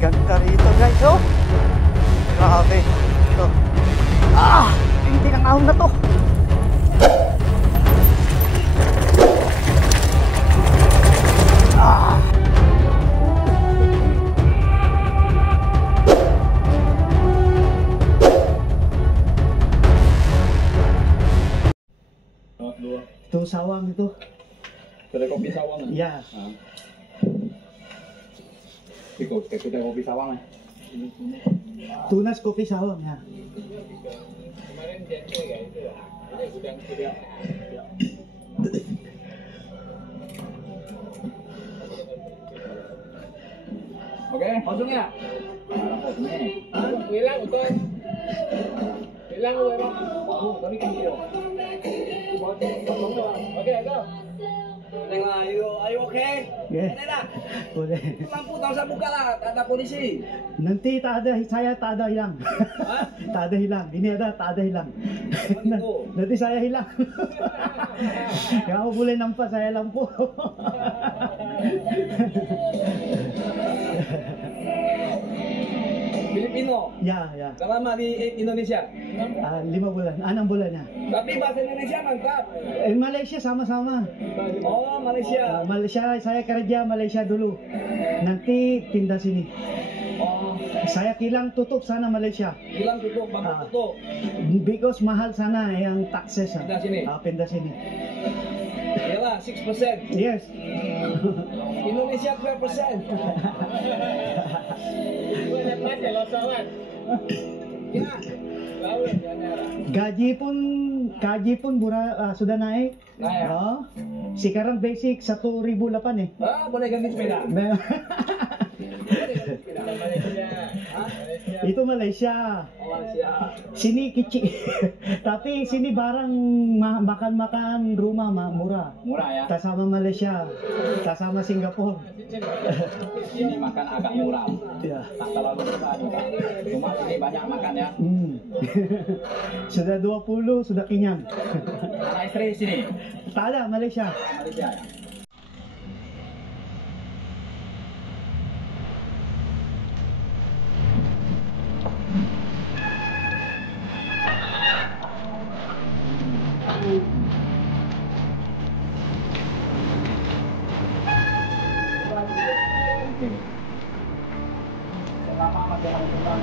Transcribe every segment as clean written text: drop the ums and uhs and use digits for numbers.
Ganda rito guys, oh. Grabe. Ito. Hindi ng ahon na to. Ito sawang ito. Kedai kopi Sawang. Ya. Ikut ke kedai kopi Sawang. Tunas kopi sawang ya. Kemarin janji ya itu ya. Ini gudang-gudang. Oke, langsung ya. Hilang betul. Hilang gue bang. Tapi kan video. Oke, go. Neng lah, ayo oke. Yeah. Ini lah. Boleh. Lampu tak usah buka lah, tak ada polisi. Nanti saya tak ada hilang. Tak ada hilang. Ini ada, tak ada hilang. Nanti saya hilang. Kamu boleh nampak saya lampu. Filipino. Ya, ya. Udah lama di Indonesia? 5 bulan, 6 bulan ya. Tapi bahasa Indonesia mantap. Malaysia sama-sama. Oh, Malaysia. Malaysia, saya kerja Malaysia dulu. Nanti pindah sini. Oh, Saya kilang tutup sana Malaysia. bilang tutup, bangku tutup. Because mahal sana yang taxes. Pindah sini? Pindah sini. Iyalah, 6%. Yes. Indonesia 12%. Ya. Gaji pun sudah naik. Naik. Oh, sekarang basic 1.008 nih. Boleh ganti sepeda. Itu Malaysia. Oh, Malaysia. Sini kecil. Tapi sini barang makan rumah murah. Murah ya. Tak sama Malaysia, tak sama Singapura. Ini makan agak murah. Ya. Tak terlalu murah juga. Cuma sini banyak makan ya. Sudah 20 sudah kenyang. Anak istri sini. Tak ada Malaysia. Malaysia ya. Selama jalan pulang.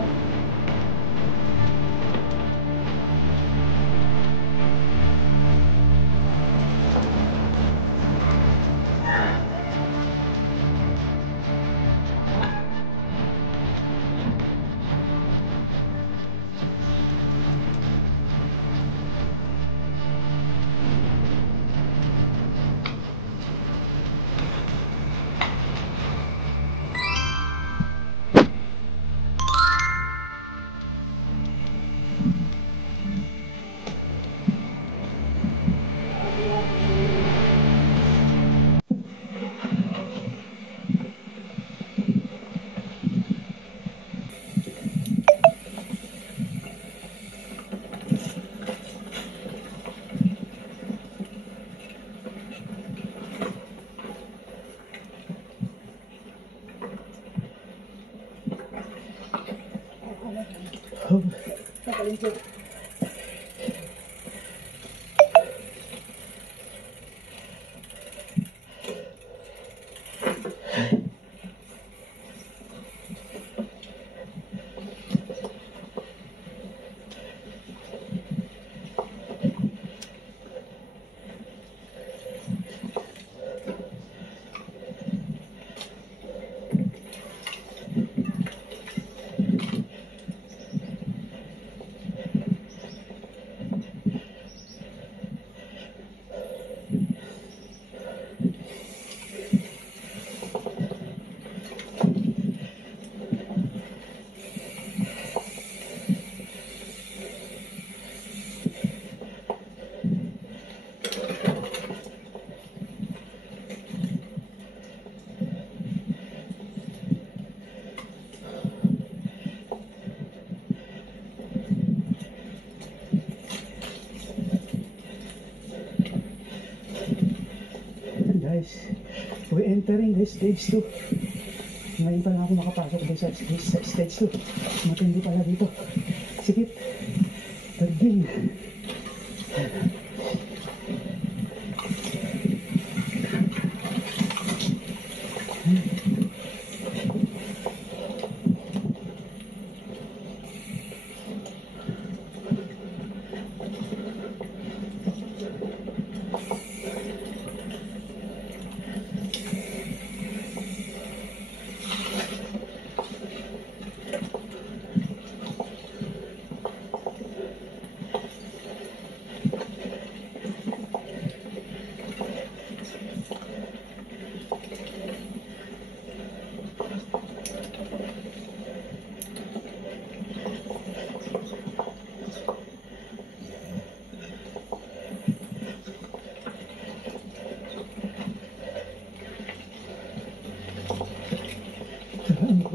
Guys, we're entering this stage 2. Ngayon pa lang ako makapasok din sa stage 2. Matindi pala dito. Sikip. Taging.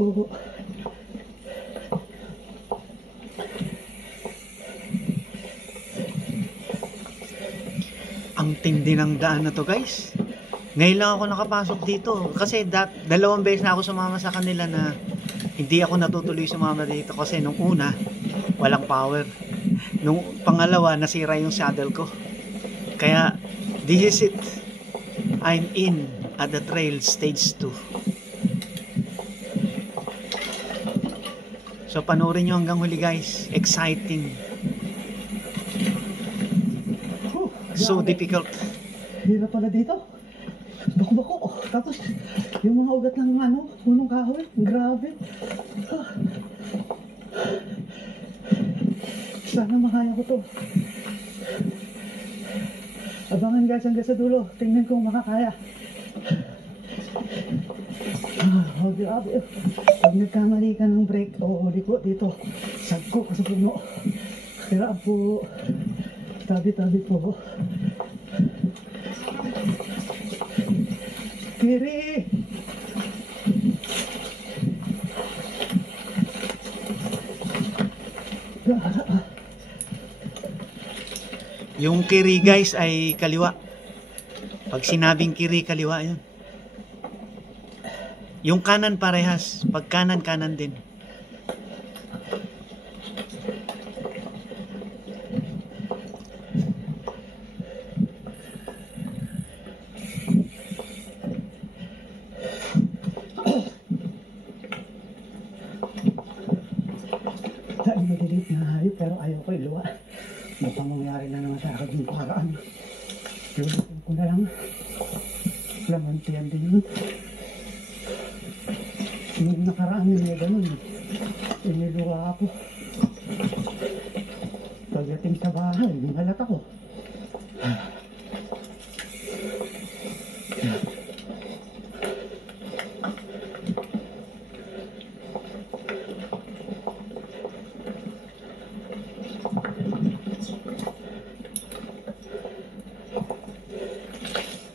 Oo. Ang tindi ng daan na to, guys. Ngayon lang ako nakapasok dito kasi dalawang beses na ako sumama sa kanila na hindi ako natutuloy sumama dito kasi nung una walang power, nung pangalawa nasira yung saddle ko. Kaya this is it, I'm in at the trail stage 2. So panoorin nyo hanggang huli, guys. Exciting. So difficult. Hirap pala dito. Bako-bako. Tapos yung mga ugat ng punong kahoy. Grabe. Sana makaya ko to. Abangan, guys, hanggang sa dulo. Tingnan kung makakaya. Oh, grabe. Pag nagkamali ka ng brake o liko dito, sagko ka sa puno. Hirap po. Tabi-tabi po. Kiri! Yung kiri, guys, ay kaliwa. Pag sinabing kiri, kaliwa yun. Yung kanan parehas. Pag kanan, kanan din. Dahil madilit na hayop pero ayaw ko iluwa. Mukhang mangyari na naman sa akin yung paraan. Lulutin ko na lang. Lamantiyan din yun. Nung nakaraan niya ganun, iniluwa ako. Pagdating sa bahay, nahalat ako.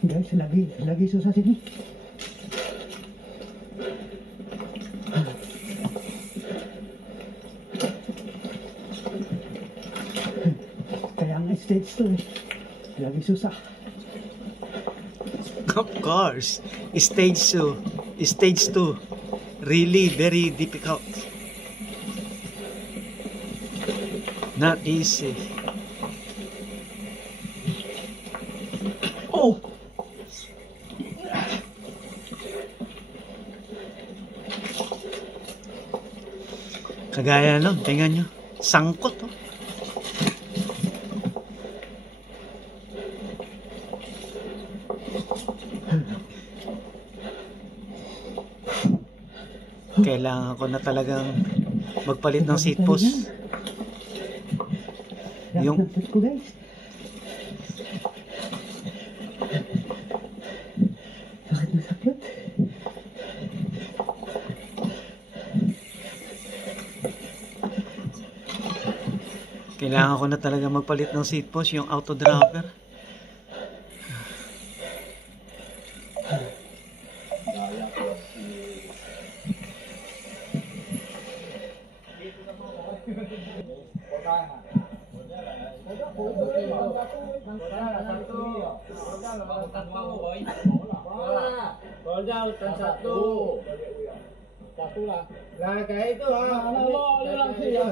Guys, lagi susah sini. Kaya ang stage 2 lagi susah. Of course, stage 2 really very difficult. Not easy. Oh! Kagaya nun, tingnan nyo. Sangkot, oh. Kailangan ko na talagang magpalit ng seat post. Yung sakit na sakit. Kailangan ko na talaga magpalit ng seat post, yung auto dropper. Satu. Satu lah. Nah, kayak itu lah. Ano lang siya.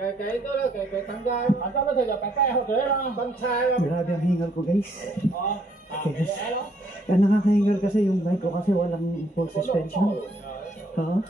Kayak itu lah, kayak tanggal. Asa ba siya pepe hotel lang. Bansay lah. Grabe ang hingal ko guys. Oh. Yes. Kaya nakakahingal kasi yung bike ko kasi walang full suspension. Ha? Huh?